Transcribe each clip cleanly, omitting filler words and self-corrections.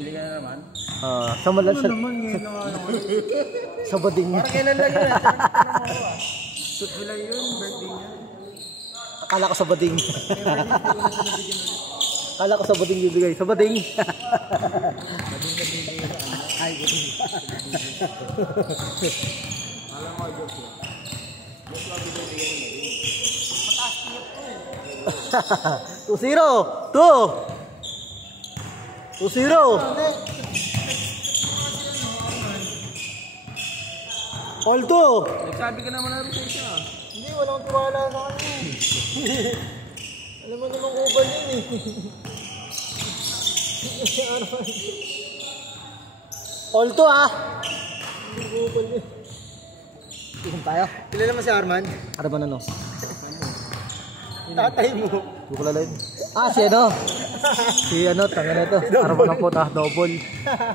Pili ka na naman? Sa malas. Ano naman ngayon naman? Sa bading. Parang kailan lang yun. Suit mo lang yun, birthday niya. Akala ko sa bading. Akala ko sa bading bibigay. Sa bading. Bading na bibigay sa kanya. Ay, bading. Alam mo, joke yun. Joke lang bibigay ng bading. Mataas niya po. 2-0. 2-0. All 2. Nagsabi ka naman namin sa isa. Hindi, walang tiwala sa kanya. Alam mo namang ubal yun eh. All 2 ah. Ubal yun. Tingin tayo. Pili naman si Arman. Arman ano? Tatay mo. Hindi ko lalay. Si ano? Si ano, tanga na ito. Arman ang puta, double.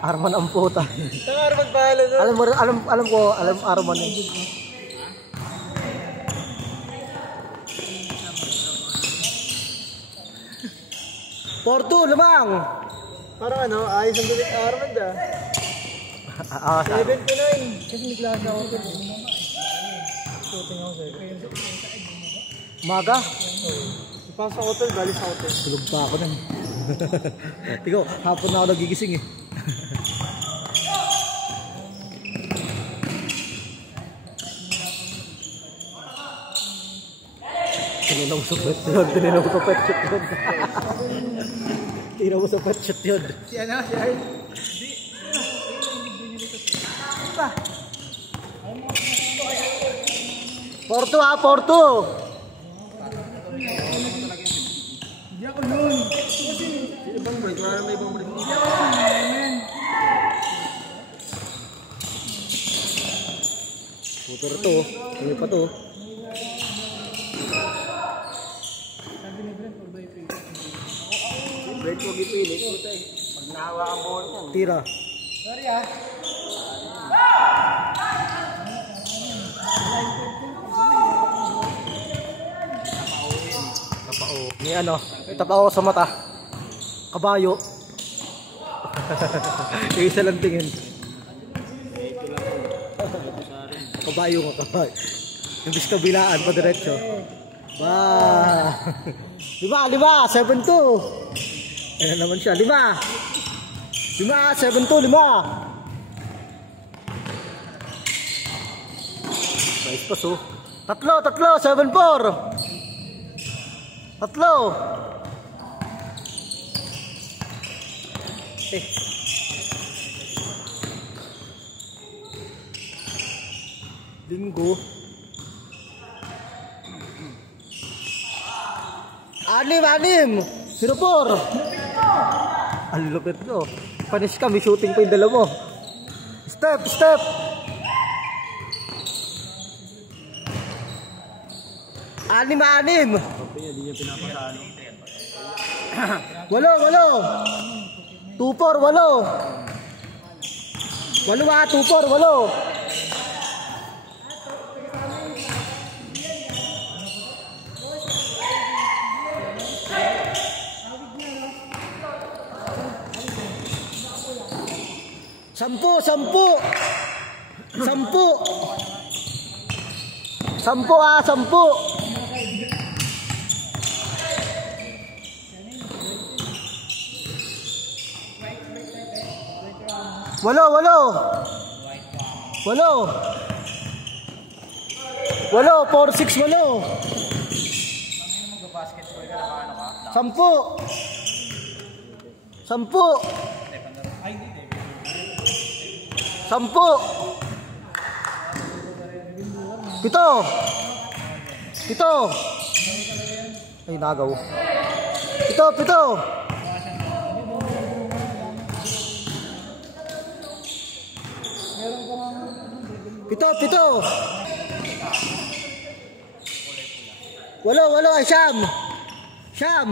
Arman ang puta. Tanga Arman bahala doon. Alam ko, Arman eh. Porto, lamang! Parang ano, ayos ang galit Arman da. 7-9. Kasi may klase ako. Shooting ako sa'yo. Maga? Ipasok sa hotel, galing sa hotel. Tulog pa ako nun. Tigo, hapon na ako nagigising eh. Tininaw sa pet yun. Tininaw sa pet shot yun. Tininaw sa pet shot yun. Si ano? Si Art? Porto ha, Porto! Hindi ako nun. Ibang break, wala naman ibang break. Hindi ako nun. Motor to, hindi pa to. Break mo gipilit. Pag nahawa ang ball mo. Tira. Sorry ah. Ni ano, itapao sa mata. Kabayo. Isa lang tingin. Kabayo mo, kabayo. Imbis kabilaan pa diretso. Ba. 5, 7-2. Ayan naman siya, 5, 7-2, 5. Nice pass oh. 3, 7-4. 3. Linggo. 6. 0-4. Ang lupit no. Panis ka, may shooting pa yung dala mo. Step. 6. 2-4, 8. 8 ah, 2-4, 8. Sampu ah, 10. 8. 4-6, 8. 10. 7. Ay, nagaw. 7. 8. Ay, Siyam.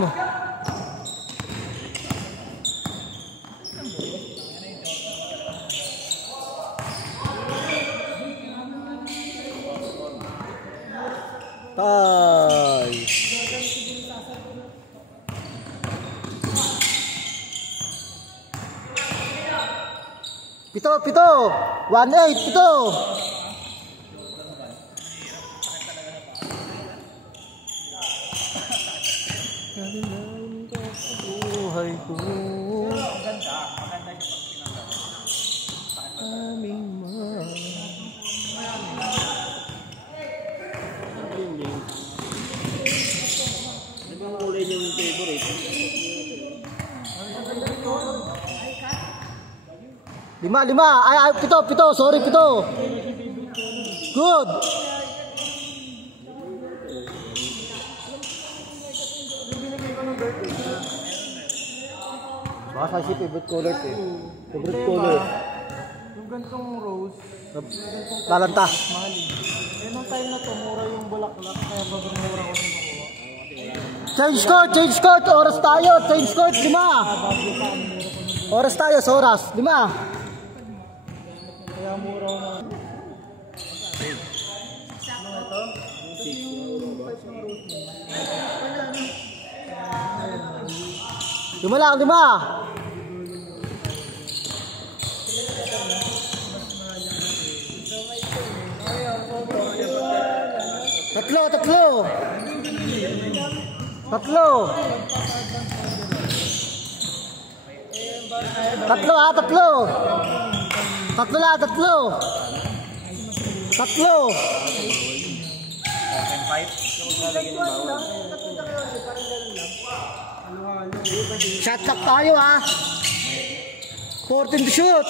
Tay. Pito. 1-8, pito. Buhay ko. Maganda siya pag pinagawa. Aming mahal. Naging kulay yung favorite. 5. Ay, 7. Sorry, 7. Good. Baka si favorite color eh. Favorite color. Yung gantong rose, Lalanta. mahal eh. Eh, nung time na to, mura yung bulaklak, kaya mura ko sa makuha. Change court. Oras tayo. Change court. 5. Oras tayo sa oras. 5. Kaya mura ko na. Lima lang. 5. Tatlo. Shot clock tayo ha. 14 to shoot.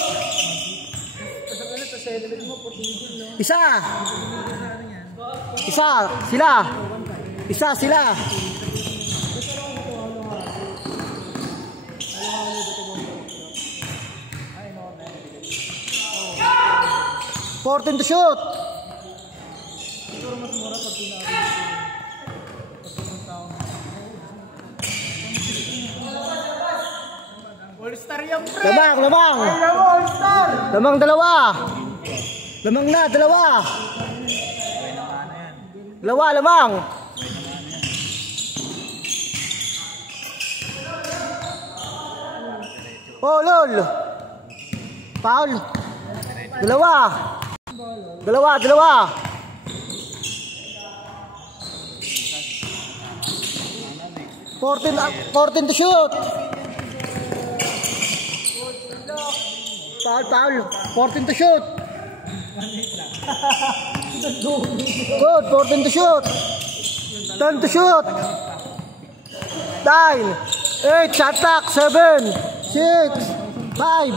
Isa sila. Important to shoot. All-star yan, pre! Lamang. All-star! Lamang 2. Lamang na 2. Lamang. Oh, lol. Foul. 2. 14 to shoot. Foul. 14 to shoot. Good, 14 to shoot. 10 to shoot. 9, 8, shot clock. 7, 6, 5.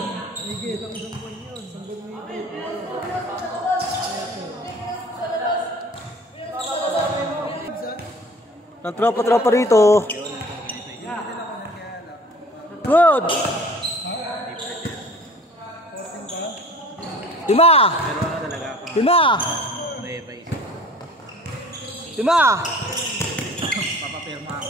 Ang tropa rito. Good. 5. 5. Papapirma ako.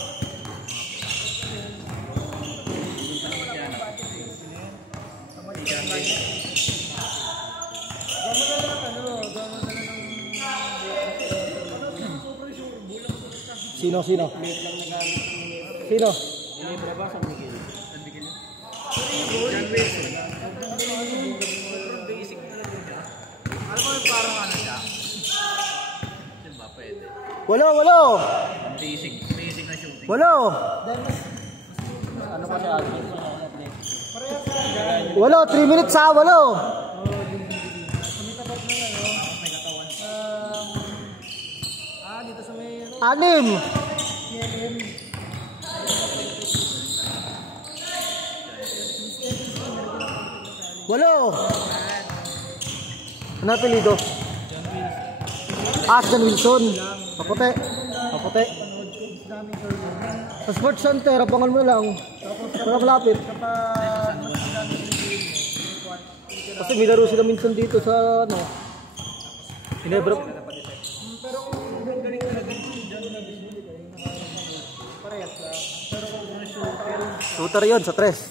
Sino? Walo. Basic na shooting. Walo. Ano pa siya? Walo, 3 minutes ha, walo. Dito sa may 6. Walo. Ano apelido? John Wilson. Kapote. Sa Sports Center, abangan mo na lang. Para malapit. Kasi may laro sila minsan dito sa ano. Ginebra. pero kung galing talaga dyan na bisuli kayo, parehas lang. Pero kung Shooter yun sa 3. fresh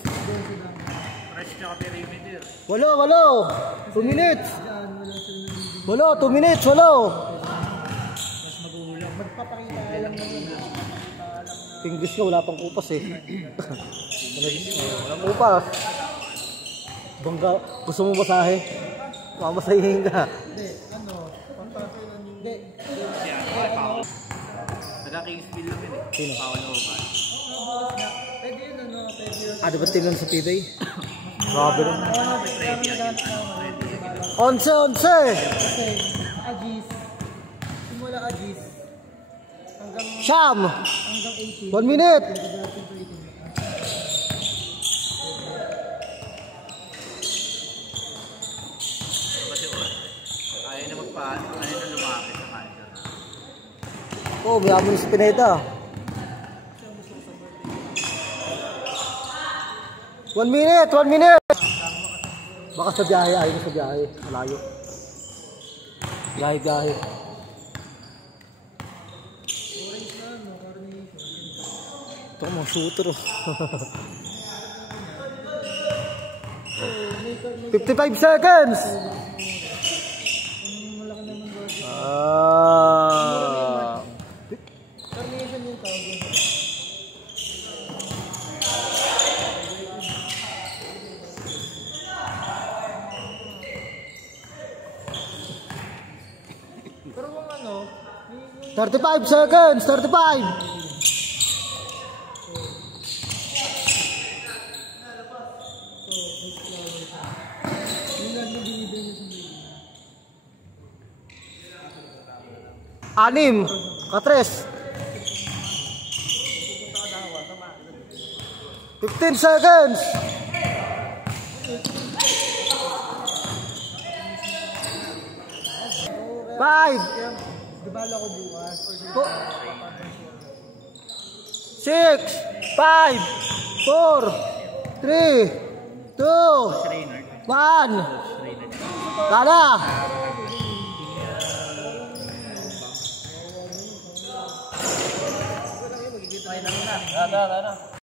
na perimeter. Walo. 2 minutes. Walo, 2 minutes. Walo. Mas magulang. Magpapakita lang naman. English nga, wala pang kupas eh. Walang kupas. Bangga, gusto mo masahe? Mamasahin ka. Hindi, ano, pagpapin ng hindi. Nagka-Kingsville lang yun eh. Sino? Paolo Oman. Pwede yun, ano, pwede yun. Ano ba tingnan sa PBA? Grabe rin. Ready again. 11! Kasi, Agis. Simula Agis. Hanggang Siyam! 18. 1 minute! Kasi ayaw na ayaw na lumapit sa kanila. Oh, may amon si Pineda. 1 minute! 1 minute! Baka sa biyahe, ayaw na sa biyahe. Malayo. Biyahe. Ito mga shooter. 55 seconds! Termination yung tawag. Pero kung ano, 35 seconds! 35! Anim! Katres! 15 seconds! Five! di bala ko bukas. Four, 6, 5, 4, 3, 2, 1. Tara! Tara.